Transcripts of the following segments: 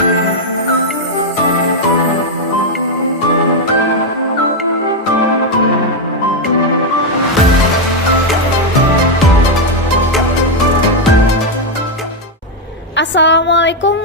Assalamualaikum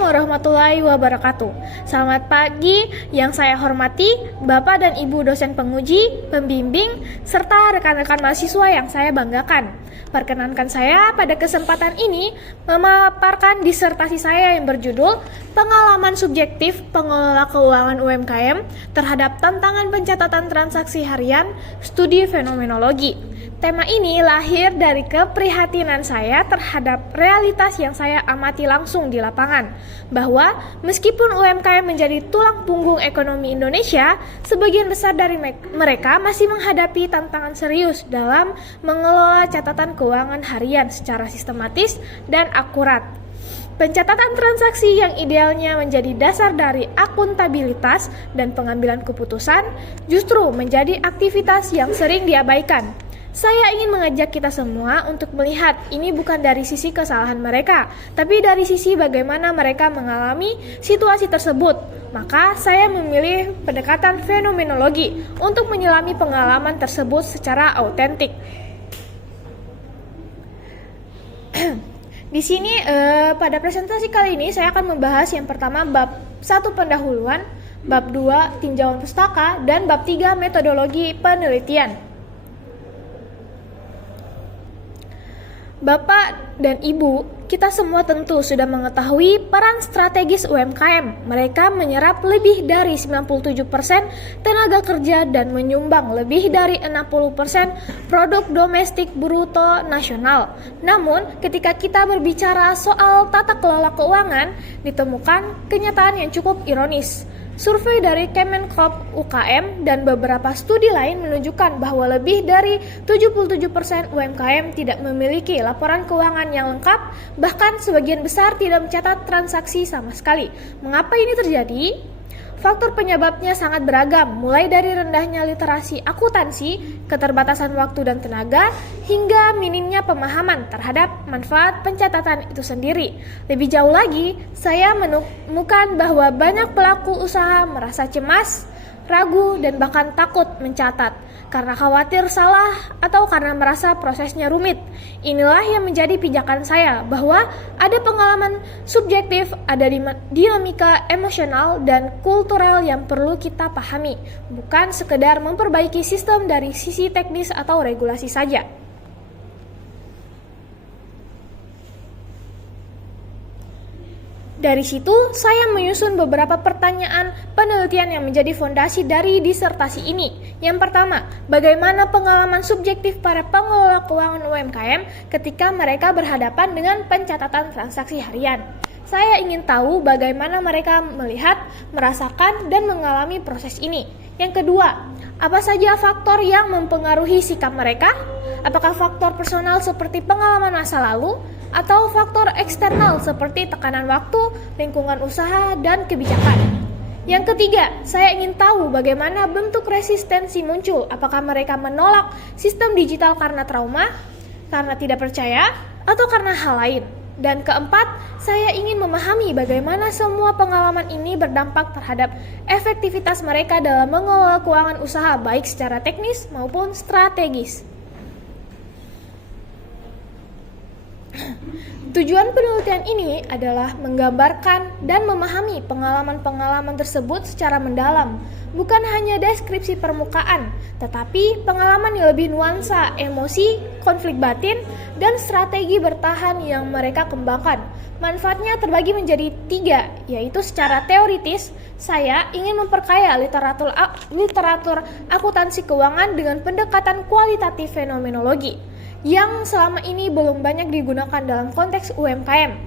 warahmatullahi wabarakatuh. Selamat pagi yang saya hormati Bapak dan Ibu dosen penguji, pembimbing, serta rekan-rekan mahasiswa yang saya banggakan. Perkenankan saya pada kesempatan ini memaparkan disertasi saya yang berjudul Pengalaman Subjektif Pengelola Keuangan UMKM terhadap Tantangan Pencatatan Transaksi Harian Studi Fenomenologi. Tema ini lahir dari keprihatinan saya terhadap realitas yang saya amati langsung di lapangan, bahwa meskipun UMKM menjadi tulang punggung ekonomi Indonesia, sebagian besar dari mereka masih menghadapi tantangan serius dalam mengelola catatan keuangan harian secara sistematis dan akurat. Pencatatan transaksi yang idealnya menjadi dasar dari akuntabilitas dan pengambilan keputusan justru menjadi aktivitas yang sering diabaikan. Saya ingin mengajak kita semua untuk melihat ini bukan dari sisi kesalahan mereka, tapi dari sisi bagaimana mereka mengalami situasi tersebut. Maka saya memilih pendekatan fenomenologi untuk menyelami pengalaman tersebut secara autentik. Di sini pada presentasi kali ini saya akan membahas yang pertama bab 1 pendahuluan, bab 2 tinjauan pustaka, dan bab 3 metodologi penelitian. Bapak dan Ibu, kita semua tentu sudah mengetahui peran strategis UMKM. Mereka menyerap lebih dari 97% tenaga kerja dan menyumbang lebih dari 60% produk domestik bruto nasional. Namun, ketika kita berbicara soal tata kelola keuangan, ditemukan kenyataan yang cukup ironis. Survei dari Kemenkop UKM dan beberapa studi lain menunjukkan bahwa lebih dari 77% UMKM tidak memiliki laporan keuangan yang lengkap, bahkan sebagian besar tidak mencatat transaksi sama sekali. Mengapa ini terjadi? Faktor penyebabnya sangat beragam, mulai dari rendahnya literasi akuntansi, keterbatasan waktu dan tenaga, hingga minimnya pemahaman terhadap manfaat pencatatan itu sendiri. Lebih jauh lagi, saya menemukan bahwa banyak pelaku usaha merasa cemas, ragu, dan bahkan takut mencatat karena khawatir salah atau karena merasa prosesnya rumit. Inilah yang menjadi pijakan saya, bahwa ada pengalaman subjektif, ada dinamika emosional dan kultural yang perlu kita pahami, bukan sekedar memperbaiki sistem dari sisi teknis atau regulasi saja. Dari situ, saya menyusun beberapa pertanyaan penelitian yang menjadi fondasi dari disertasi ini. Yang pertama, bagaimana pengalaman subjektif para pengelola keuangan UMKM ketika mereka berhadapan dengan pencatatan transaksi harian? Saya ingin tahu bagaimana mereka melihat, merasakan, dan mengalami proses ini. Yang kedua, apa saja faktor yang mempengaruhi sikap mereka? Apakah faktor personal seperti pengalaman masa lalu, atau faktor eksternal seperti tekanan waktu, lingkungan usaha, dan kebijakan? Yang ketiga, saya ingin tahu bagaimana bentuk resistensi muncul. Apakah mereka menolak sistem digital karena trauma, karena tidak percaya, atau karena hal lain? Dan keempat, saya ingin memahami bagaimana semua pengalaman ini berdampak terhadap efektivitas mereka dalam mengelola keuangan usaha, baik secara teknis maupun strategis. Tujuan penelitian ini adalah menggambarkan dan memahami pengalaman-pengalaman tersebut secara mendalam, bukan hanya deskripsi permukaan, tetapi pengalaman yang lebih nuansa, emosi, konflik batin, dan strategi bertahan yang mereka kembangkan. Manfaatnya terbagi menjadi 3, yaitu secara teoritis, saya ingin memperkaya literatur akuntansi keuangan dengan pendekatan kualitatif fenomenologi, yang selama ini belum banyak digunakan dalam konteks UMKM.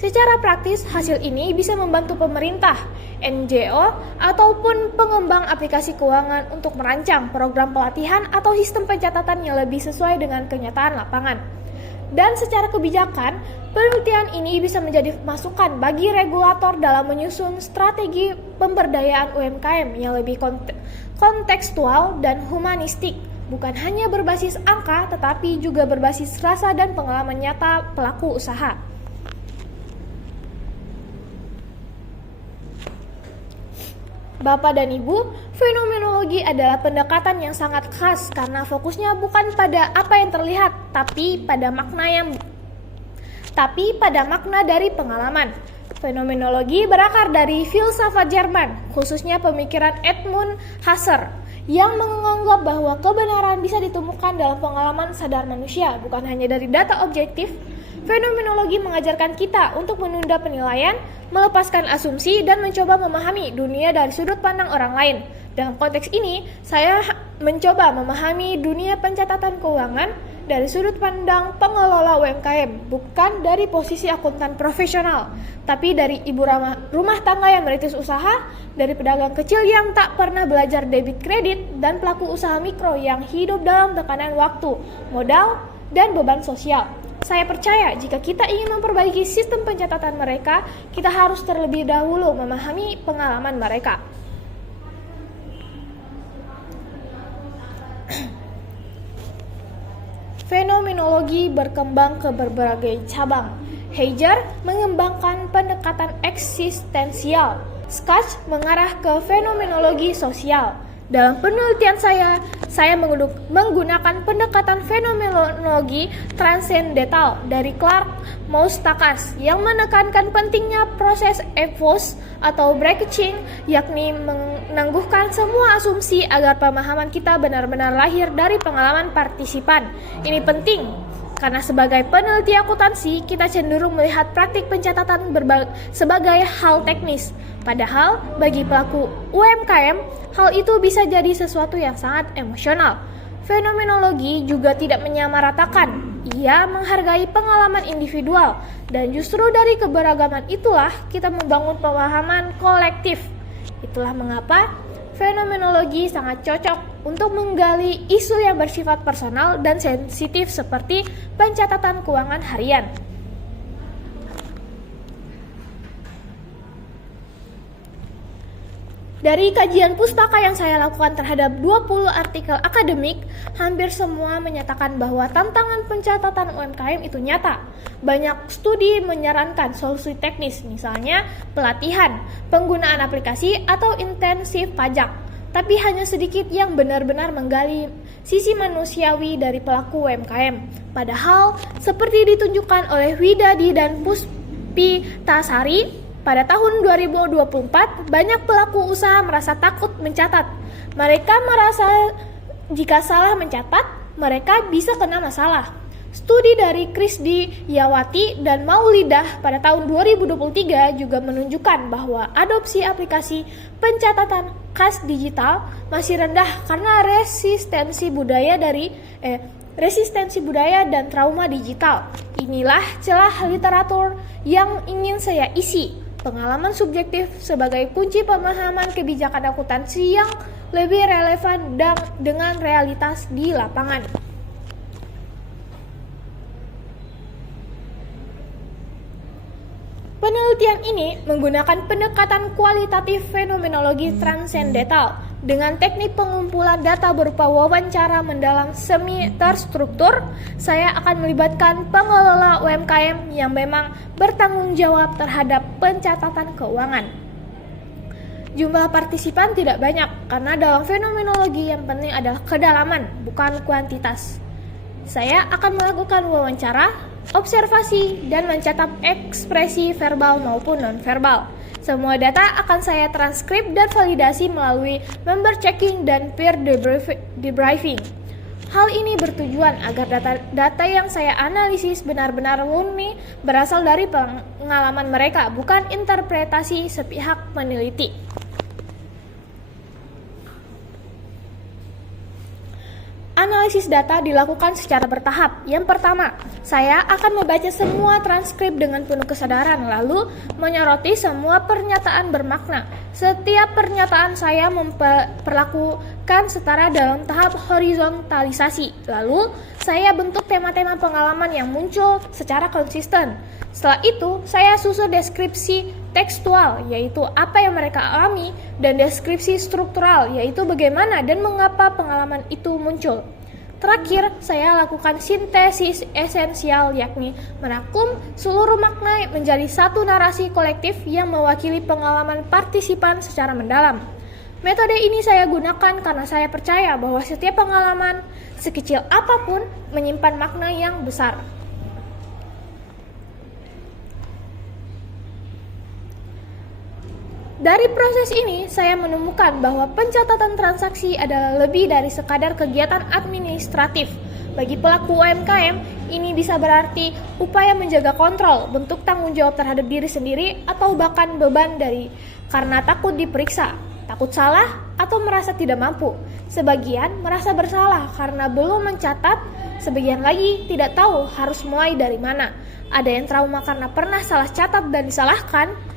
Secara praktis, hasil ini bisa membantu pemerintah, NGO, ataupun pengembang aplikasi keuangan untuk merancang program pelatihan atau sistem pencatatan yang lebih sesuai dengan kenyataan lapangan. Dan secara kebijakan, penelitian ini bisa menjadi masukan bagi regulator dalam menyusun strategi pemberdayaan UMKM yang lebih kontekstual dan humanistik, bukan hanya berbasis angka, tetapi juga berbasis rasa dan pengalaman nyata pelaku usaha. Bapak dan Ibu, fenomenologi adalah pendekatan yang sangat khas karena fokusnya bukan pada apa yang terlihat, tapi pada makna dari pengalaman. Fenomenologi berakar dari filsafat Jerman, khususnya pemikiran Edmund Husserl, yang menganggap bahwa kebenaran bisa ditemukan dalam pengalaman sadar manusia, bukan hanya dari data objektif. Fenomenologi mengajarkan kita untuk menunda penilaian, melepaskan asumsi, dan mencoba memahami dunia dari sudut pandang orang lain. Dalam konteks ini, saya mencoba memahami dunia pencatatan keuangan dari sudut pandang pengelola UMKM, bukan dari posisi akuntan profesional, tapi dari ibu rumah tangga yang merintis usaha, dari pedagang kecil yang tak pernah belajar debit kredit, dan pelaku usaha mikro yang hidup dalam tekanan waktu, modal, dan beban sosial. Saya percaya jika kita ingin memperbaiki sistem pencatatan mereka, kita harus terlebih dahulu memahami pengalaman mereka. Fenomenologi berkembang ke berbagai cabang. Heidegger mengembangkan pendekatan eksistensial. Schatz mengarah ke fenomenologi sosial. Dalam penelitian saya menggunakan pendekatan fenomenologi transendental dari Clark Moustakas yang menekankan pentingnya proses EFOS atau breaking, yakni menangguhkan semua asumsi agar pemahaman kita benar-benar lahir dari pengalaman partisipan. Ini penting karena sebagai peneliti akuntansi, kita cenderung melihat praktik pencatatan sebagai hal teknis. Padahal bagi pelaku UMKM, hal itu bisa jadi sesuatu yang sangat emosional. Fenomenologi juga tidak menyamaratakan. Ia menghargai pengalaman individual, dan justru dari keberagaman itulah kita membangun pemahaman kolektif. Itulah mengapa fenomenologi sangat cocok untuk menggali isu yang bersifat personal dan sensitif seperti pencatatan keuangan harian. Dari kajian pustaka yang saya lakukan terhadap 20 artikel akademik, hampir semua menyatakan bahwa tantangan pencatatan UMKM itu nyata. Banyak studi menyarankan solusi teknis, misalnya pelatihan, penggunaan aplikasi, atau intensif pajak. Tapi hanya sedikit yang benar-benar menggali sisi manusiawi dari pelaku UMKM. Padahal, seperti ditunjukkan oleh Widadi dan Puspitasari, pada tahun 2024, banyak pelaku usaha merasa takut mencatat. Mereka merasa jika salah mencatat, mereka bisa kena masalah. Studi dari Krisdi Yawati dan Maulidah pada tahun 2023 juga menunjukkan bahwa adopsi aplikasi pencatatan kas digital masih rendah karena resistensi budaya dan trauma digital. Inilah celah literatur yang ingin saya isi. Pengalaman subjektif sebagai kunci pemahaman kebijakan akuntansi yang lebih relevan dengan realitas di lapangan. Penelitian ini menggunakan pendekatan kualitatif fenomenologi transendental dengan teknik pengumpulan data berupa wawancara mendalam semi terstruktur. Saya akan melibatkan pengelola UMKM yang memang bertanggung jawab terhadap pencatatan keuangan. Jumlah partisipan tidak banyak karena dalam fenomenologi yang penting adalah kedalaman, bukan kuantitas. Saya akan melakukan wawancara, observasi, dan mencatat ekspresi verbal maupun non-verbal. Semua data akan saya transkrip dan validasi melalui member checking dan peer debriefing. Hal ini bertujuan agar data yang saya analisis benar-benar murni berasal dari pengalaman mereka, bukan interpretasi sepihak peneliti. Analisis data dilakukan secara bertahap. Yang pertama, saya akan membaca semua transkrip dengan penuh kesadaran, lalu menyoroti semua pernyataan bermakna. Setiap pernyataan saya memperlakukan setara dalam tahap horizontalisasi. Lalu, saya bentuk tema-tema pengalaman yang muncul secara konsisten. Setelah itu, saya susun deskripsi tekstual, yaitu apa yang mereka alami, dan deskripsi struktural, yaitu bagaimana dan mengapa pengalaman itu muncul. Terakhir, saya lakukan sintesis esensial, yakni merangkum seluruh makna menjadi satu narasi kolektif yang mewakili pengalaman partisipan secara mendalam. Metode ini saya gunakan karena saya percaya bahwa setiap pengalaman, sekecil apapun, menyimpan makna yang besar. Dari proses ini, saya menemukan bahwa pencatatan transaksi adalah lebih dari sekadar kegiatan administratif. Bagi pelaku UMKM, ini bisa berarti upaya menjaga kontrol, bentuk tanggung jawab terhadap diri sendiri, atau bahkan beban karena takut diperiksa, takut salah, atau merasa tidak mampu. Sebagian merasa bersalah karena belum mencatat, sebagian lagi tidak tahu harus mulai dari mana. Ada yang trauma karena pernah salah catat dan disalahkan.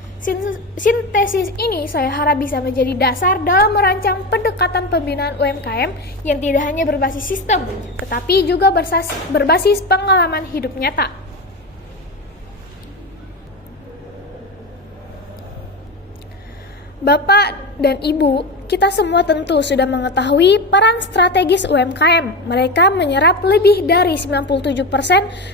Sintesis ini saya harap bisa menjadi dasar dalam merancang pendekatan pembinaan UMKM yang tidak hanya berbasis sistem, tetapi juga berbasis pengalaman hidup nyata. Bapak dan Ibu, kita semua tentu sudah mengetahui peran strategis UMKM. Mereka menyerap lebih dari 97%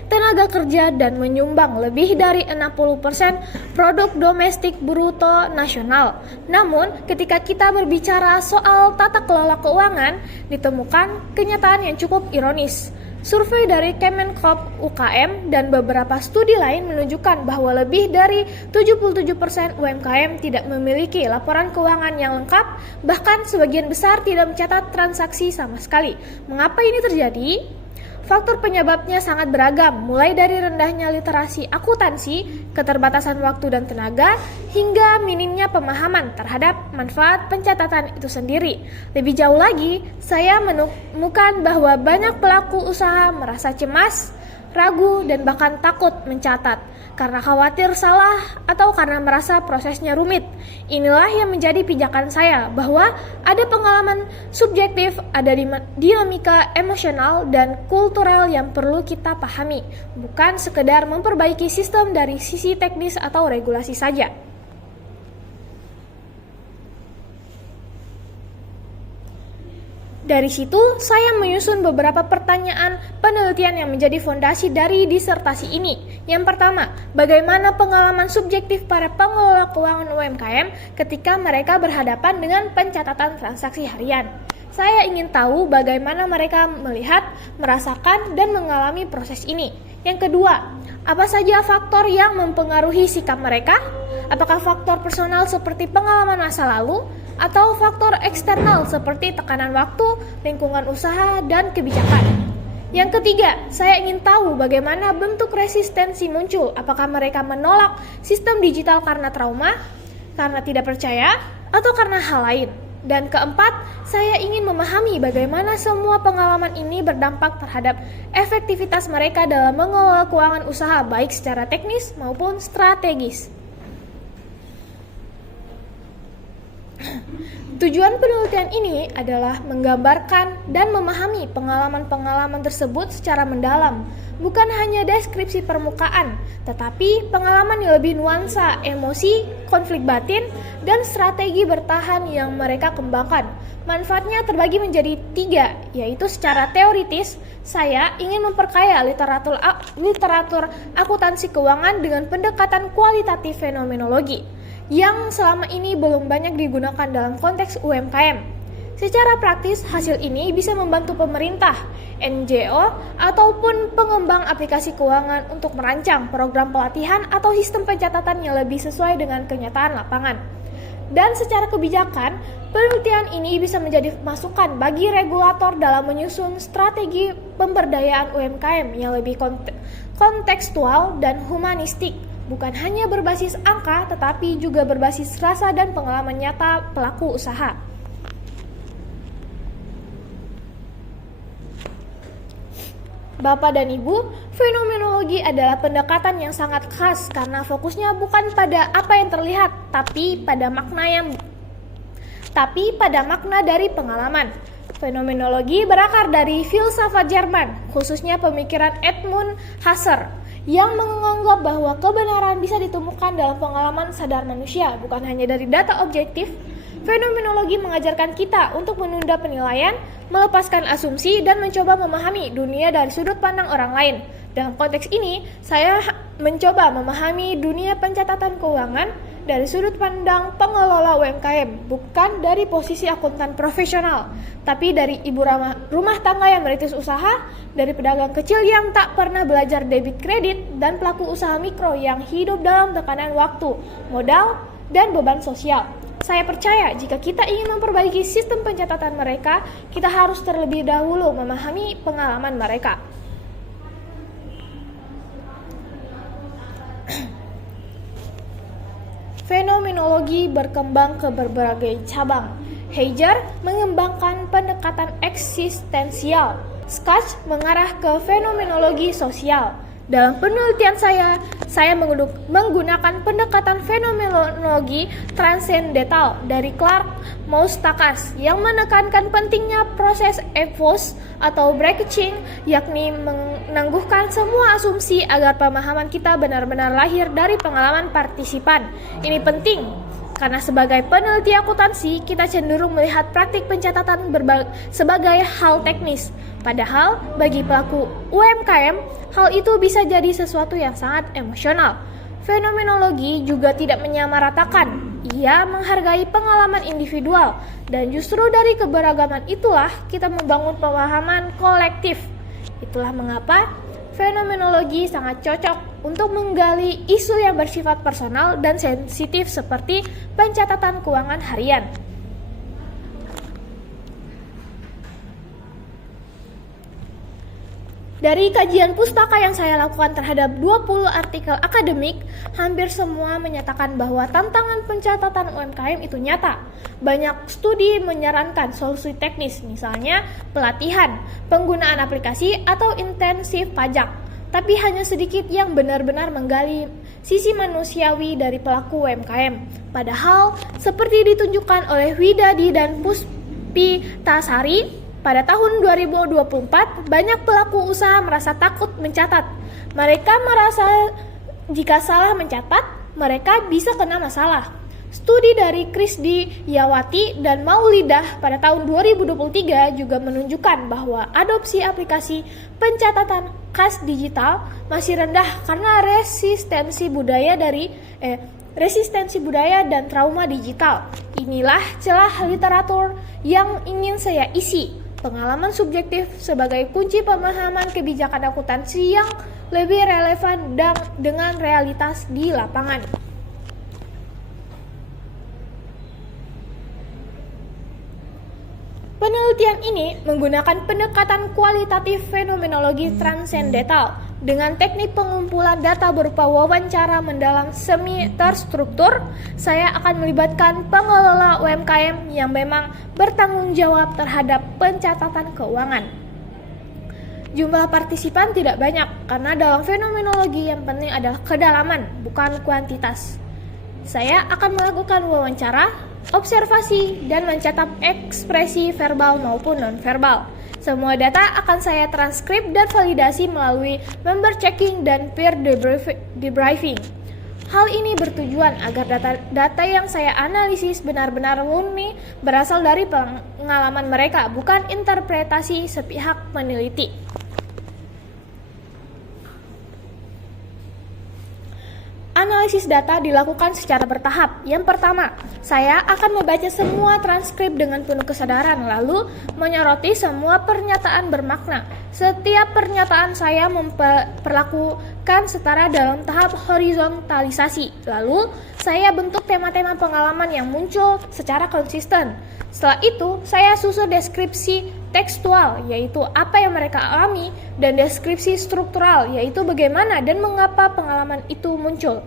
tenaga kerja dan menyumbang lebih dari 60% produk domestik bruto nasional. Namun, ketika kita berbicara soal tata kelola keuangan, ditemukan kenyataan yang cukup ironis. Survei dari Kemenkop UKM dan beberapa studi lain menunjukkan bahwa lebih dari 77% UMKM tidak memiliki laporan keuangan yang lengkap, bahkan sebagian besar tidak mencatat transaksi sama sekali. Mengapa ini terjadi? Faktor penyebabnya sangat beragam, mulai dari rendahnya literasi akuntansi, keterbatasan waktu dan tenaga, hingga minimnya pemahaman terhadap manfaat pencatatan itu sendiri. Lebih jauh lagi, saya menemukan bahwa banyak pelaku usaha merasa cemas, ragu, dan bahkan takut mencatat karena khawatir salah atau karena merasa prosesnya rumit. Inilah yang menjadi pijakan saya, bahwa ada pengalaman subjektif, ada dinamika emosional dan kultural yang perlu kita pahami, bukan sekedar memperbaiki sistem dari sisi teknis atau regulasi saja. Dari situ, saya menyusun beberapa pertanyaan penelitian yang menjadi fondasi dari disertasi ini. Yang pertama, bagaimana pengalaman subjektif para pengelola keuangan UMKM ketika mereka berhadapan dengan pencatatan transaksi harian? Saya ingin tahu bagaimana mereka melihat, merasakan, dan mengalami proses ini. Yang kedua, apa saja faktor yang mempengaruhi sikap mereka? Apakah faktor personal seperti pengalaman masa lalu, atau faktor eksternal seperti tekanan waktu, lingkungan usaha, dan kebijakan? Yang ketiga, saya ingin tahu bagaimana bentuk resistensi muncul. Apakah mereka menolak sistem digital karena trauma, karena tidak percaya, atau karena hal lain? Dan keempat, saya ingin memahami bagaimana semua pengalaman ini berdampak terhadap efektivitas mereka dalam mengelola keuangan usaha, baik secara teknis maupun strategis. Tujuan penelitian ini adalah menggambarkan dan memahami pengalaman-pengalaman tersebut secara mendalam, bukan hanya deskripsi permukaan, tetapi pengalaman yang lebih nuansa, emosi, konflik batin, dan strategi bertahan yang mereka kembangkan. Manfaatnya terbagi menjadi 3, yaitu secara teoritis, saya ingin memperkaya literatur akuntansi keuangan dengan pendekatan kualitatif fenomenologi, yang selama ini belum banyak digunakan dalam konteks UMKM. Secara praktis, hasil ini bisa membantu pemerintah, NGO, ataupun pengembang aplikasi keuangan untuk merancang program pelatihan atau sistem pencatatan yang lebih sesuai dengan kenyataan lapangan. Dan secara kebijakan, penelitian ini bisa menjadi masukan bagi regulator dalam menyusun strategi pemberdayaan UMKM yang lebih kontekstual dan humanistik, bukan hanya berbasis angka, tetapi juga berbasis rasa dan pengalaman nyata pelaku usaha. Bapak dan Ibu, fenomenologi adalah pendekatan yang sangat khas karena fokusnya bukan pada apa yang terlihat, tapi pada makna dari pengalaman. Fenomenologi berakar dari filsafat Jerman, khususnya pemikiran Edmund Husserl, yang menganggap bahwa kebenaran bisa ditemukan dalam pengalaman sadar manusia, bukan hanya dari data objektif. Fenomenologi mengajarkan kita untuk menunda penilaian, melepaskan asumsi, dan mencoba memahami dunia dari sudut pandang orang lain. Dalam konteks ini, saya mencoba memahami dunia pencatatan keuangan dari sudut pandang pengelola UMKM, bukan dari posisi akuntan profesional, tapi dari ibu rumah tangga yang merintis usaha, dari pedagang kecil yang tak pernah belajar debit kredit, dan pelaku usaha mikro yang hidup dalam tekanan waktu, modal, dan beban sosial. Saya percaya jika kita ingin memperbaiki sistem pencatatan mereka, kita harus terlebih dahulu memahami pengalaman mereka. Fenomenologi berkembang ke berbagai cabang. Heiger mengembangkan pendekatan eksistensial. Schatz mengarah ke fenomenologi sosial. Dalam penelitian saya menggunakan pendekatan fenomenologi transendental dari Clark Moustakas yang menekankan pentingnya proses EFOS atau breaking, yakni menangguhkan semua asumsi agar pemahaman kita benar-benar lahir dari pengalaman partisipan. Ini penting karena sebagai peneliti akuntansi, kita cenderung melihat praktik pencatatan sebagai hal teknis. Padahal bagi pelaku UMKM, hal itu bisa jadi sesuatu yang sangat emosional. Fenomenologi juga tidak menyamaratakan. Ia menghargai pengalaman individual, dan justru dari keberagaman itulah kita membangun pemahaman kolektif. Itulah mengapa fenomenologi sangat cocok untuk menggali isu yang bersifat personal dan sensitif seperti pencatatan keuangan harian. Dari kajian pustaka yang saya lakukan terhadap 20 artikel akademik, hampir semua menyatakan bahwa tantangan pencatatan UMKM itu nyata. Banyak studi menyarankan solusi teknis, misalnya pelatihan, penggunaan aplikasi, atau intensif pajak. Tapi hanya sedikit yang benar-benar menggali sisi manusiawi dari pelaku UMKM. Padahal, seperti ditunjukkan oleh Widadi dan Puspitasari, pada tahun 2024, banyak pelaku usaha merasa takut mencatat. Mereka merasa jika salah mencatat, mereka bisa kena masalah. Studi dari Krisdi Yawati dan Maulidah pada tahun 2023 juga menunjukkan bahwa adopsi aplikasi pencatatan kas digital masih rendah karena resistensi budaya dan trauma digital. Inilah celah literatur yang ingin saya isi. Pengalaman subjektif sebagai kunci pemahaman kebijakan akuntansi yang lebih relevan dan dengan realitas di lapangan. Penelitian ini menggunakan pendekatan kualitatif fenomenologi transendental dengan teknik pengumpulan data berupa wawancara mendalam semi terstruktur. Saya akan melibatkan pengelola UMKM yang memang bertanggung jawab terhadap pencatatan keuangan. Jumlah partisipan tidak banyak karena dalam fenomenologi yang penting adalah kedalaman, bukan kuantitas. Saya akan melakukan wawancara, observasi, dan mencatat ekspresi verbal maupun non-verbal. Semua data akan saya transkrip dan validasi melalui member checking dan peer debriefing. Hal ini bertujuan agar data yang saya analisis benar-benar murni berasal dari pengalaman mereka, bukan interpretasi sepihak peneliti. Analisis data dilakukan secara bertahap. Yang pertama, saya akan membaca semua transkrip dengan penuh kesadaran, lalu menyoroti semua pernyataan bermakna. Setiap pernyataan saya memperlakukan setara dalam tahap horizontalisasi. Lalu, saya bentuk tema-tema pengalaman yang muncul secara konsisten. Setelah itu, saya susun deskripsi tekstual, yaitu apa yang mereka alami, dan deskripsi struktural, yaitu bagaimana dan mengapa pengalaman itu muncul.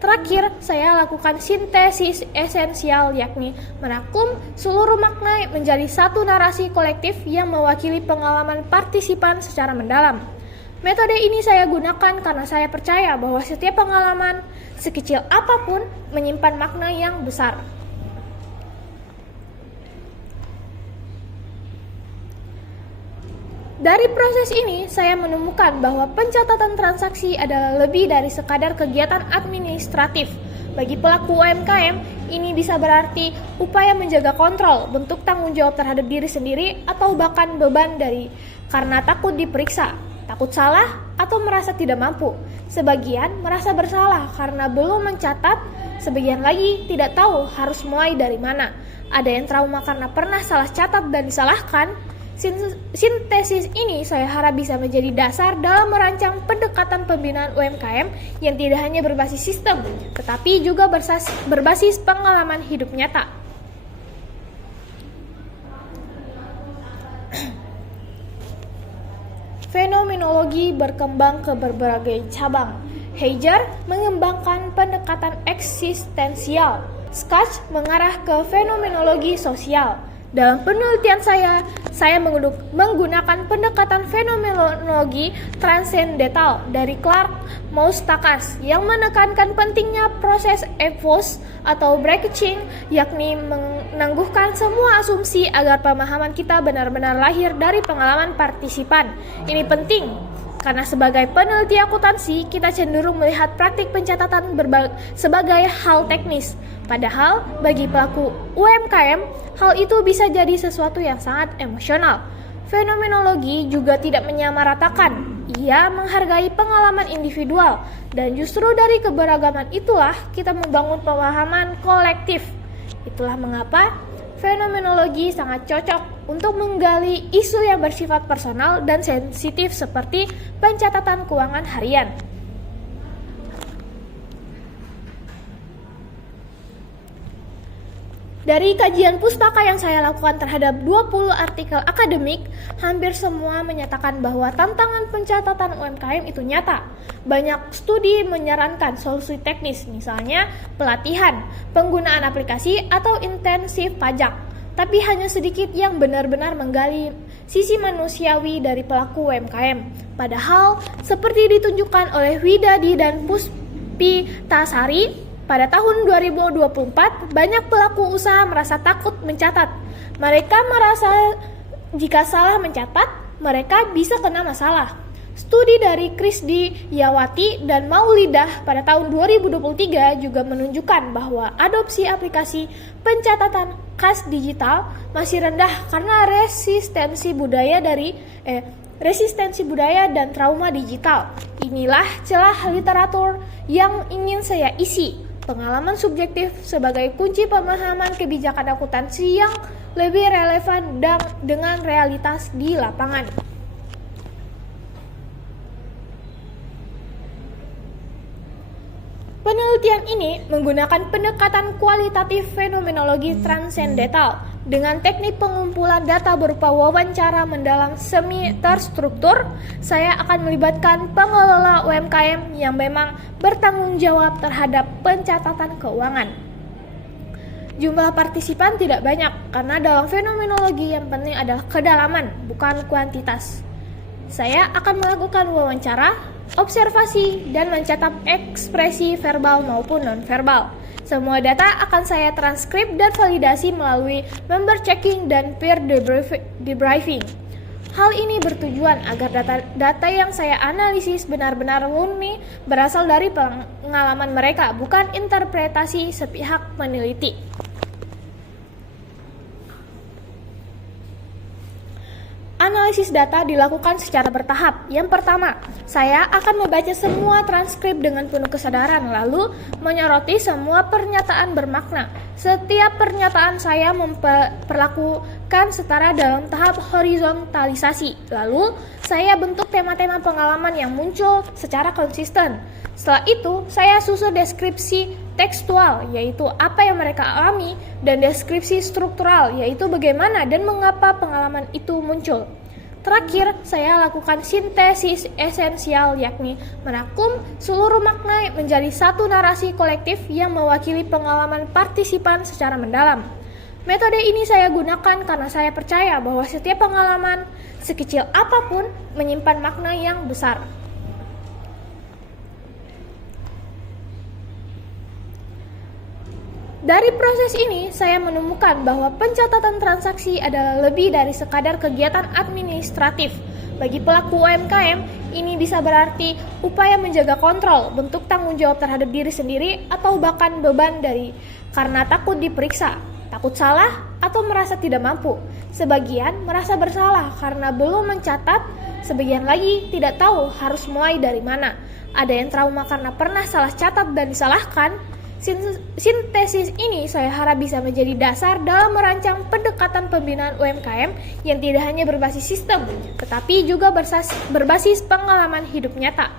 Terakhir, saya lakukan sintesis esensial, yakni merangkum seluruh makna menjadi satu narasi kolektif yang mewakili pengalaman partisipan secara mendalam. Metode ini saya gunakan karena saya percaya bahwa setiap pengalaman, sekecil apapun, menyimpan makna yang besar. Dari proses ini, saya menemukan bahwa pencatatan transaksi adalah lebih dari sekadar kegiatan administratif. Bagi pelaku UMKM, ini bisa berarti upaya menjaga kontrol, bentuk tanggung jawab terhadap diri sendiri, atau bahkan beban karena takut diperiksa. takut salah atau merasa tidak mampu. Sebagian merasa bersalah karena belum mencatat, sebagian lagi tidak tahu harus mulai dari mana. Ada yang trauma karena pernah salah catat dan disalahkan. Sintesis ini saya harap bisa menjadi dasar dalam merancang pendekatan pembinaan UMKM yang tidak hanya berbasis sistem, tetapi juga berbasis pengalaman hidup nyata. Fenomenologi berkembang ke berbagai cabang. Heiger mengembangkan pendekatan eksistensial. Schatz mengarah ke fenomenologi sosial. Dalam penelitian saya menggunakan pendekatan fenomenologi transendental dari Clark Moustakas yang menekankan pentingnya proses EFOS atau breaking, yakni menangguhkan semua asumsi agar pemahaman kita benar-benar lahir dari pengalaman partisipan. Ini penting karena sebagai peneliti akuntansi, kita cenderung melihat praktik pencatatan sebagai hal teknis. Padahal, bagi pelaku UMKM, hal itu bisa jadi sesuatu yang sangat emosional. Fenomenologi juga tidak menyamaratakan. Ia menghargai pengalaman individual, dan justru dari keberagaman itulah kita membangun pemahaman kolektif. Itulah mengapa fenomenologi sangat cocok untuk menggali isu yang bersifat personal dan sensitif seperti pencatatan keuangan harian. Dari kajian pustaka yang saya lakukan terhadap 20 artikel akademik, hampir semua menyatakan bahwa tantangan pencatatan UMKM itu nyata. Banyak studi menyarankan solusi teknis, misalnya pelatihan, penggunaan aplikasi, atau intensif pajak. Tapi hanya sedikit yang benar-benar menggali sisi manusiawi dari pelaku UMKM. Padahal, seperti ditunjukkan oleh Widadi dan Puspitasari, pada tahun 2024, banyak pelaku usaha merasa takut mencatat. Mereka merasa jika salah mencatat, mereka bisa kena masalah. Studi dari Krisdi Yawati dan Maulidah pada tahun 2023 juga menunjukkan bahwa adopsi aplikasi pencatatan kas digital masih rendah karena resistensi budaya dan trauma digital. Inilah celah literatur yang ingin saya isi. Pengalaman subjektif sebagai kunci pemahaman kebijakan akuntansi yang lebih relevan dengan realitas di lapangan. Penelitian ini menggunakan pendekatan kualitatif fenomenologi transendental dengan teknik pengumpulan data berupa wawancara mendalam semi terstruktur. Saya akan melibatkan pengelola UMKM yang memang bertanggung jawab terhadap pencatatan keuangan. Jumlah partisipan tidak banyak karena dalam fenomenologi yang penting adalah kedalaman, bukan kuantitas. Saya akan melakukan wawancara, observasi, dan mencatat ekspresi verbal maupun non-verbal. Semua data akan saya transkrip dan validasi melalui member checking dan peer debriefing. Hal ini bertujuan agar data yang saya analisis benar-benar murni berasal dari pengalaman mereka, bukan interpretasi sepihak peneliti. Analisis data dilakukan secara bertahap. Yang pertama, saya akan membaca semua transkrip dengan penuh kesadaran, lalu menyoroti semua pernyataan bermakna. Setiap pernyataan saya memperlakukan setara dalam tahap horizontalisasi. Lalu, saya bentuk tema-tema pengalaman yang muncul secara konsisten. Setelah itu, saya susun deskripsi tekstual, yaitu apa yang mereka alami, dan deskripsi struktural, yaitu bagaimana dan mengapa pengalaman itu muncul. Terakhir, saya lakukan sintesis esensial, yakni merangkum seluruh makna menjadi satu narasi kolektif yang mewakili pengalaman partisipan secara mendalam. Metode ini saya gunakan karena saya percaya bahwa setiap pengalaman, sekecil apapun, menyimpan makna yang besar. Dari proses ini, saya menemukan bahwa pencatatan transaksi adalah lebih dari sekadar kegiatan administratif. Bagi pelaku UMKM, ini bisa berarti upaya menjaga kontrol, bentuk tanggung jawab terhadap diri sendiri, atau bahkan beban karena takut diperiksa, takut salah, atau merasa tidak mampu. Sebagian merasa bersalah karena belum mencatat, Sebagian lagi tidak tahu harus mulai dari mana. Ada yang trauma karena pernah salah catat dan disalahkan. Sintesis ini saya harap bisa menjadi dasar dalam merancang pendekatan pembinaan UMKM yang tidak hanya berbasis sistem, tetapi juga berbasis pengalaman hidup nyata.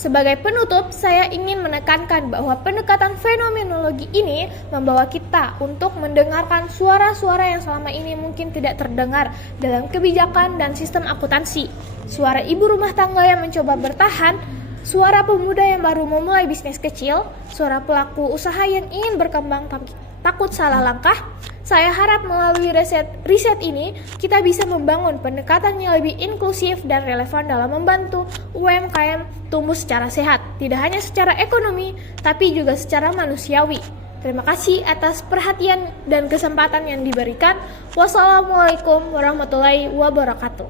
Sebagai penutup, saya ingin menekankan bahwa pendekatan fenomenologi ini membawa kita untuk mendengarkan suara-suara yang selama ini mungkin tidak terdengar dalam kebijakan dan sistem akuntansi. Suara ibu rumah tangga yang mencoba bertahan, suara pemuda yang baru memulai bisnis kecil, suara pelaku usaha yang ingin berkembang tapi takut salah langkah. Saya harap melalui riset ini, kita bisa membangun pendekatan yang lebih inklusif dan relevan dalam membantu UMKM tumbuh secara sehat, tidak hanya secara ekonomi, tapi juga secara manusiawi. Terima kasih atas perhatian dan kesempatan yang diberikan. Wassalamualaikum warahmatullahi wabarakatuh.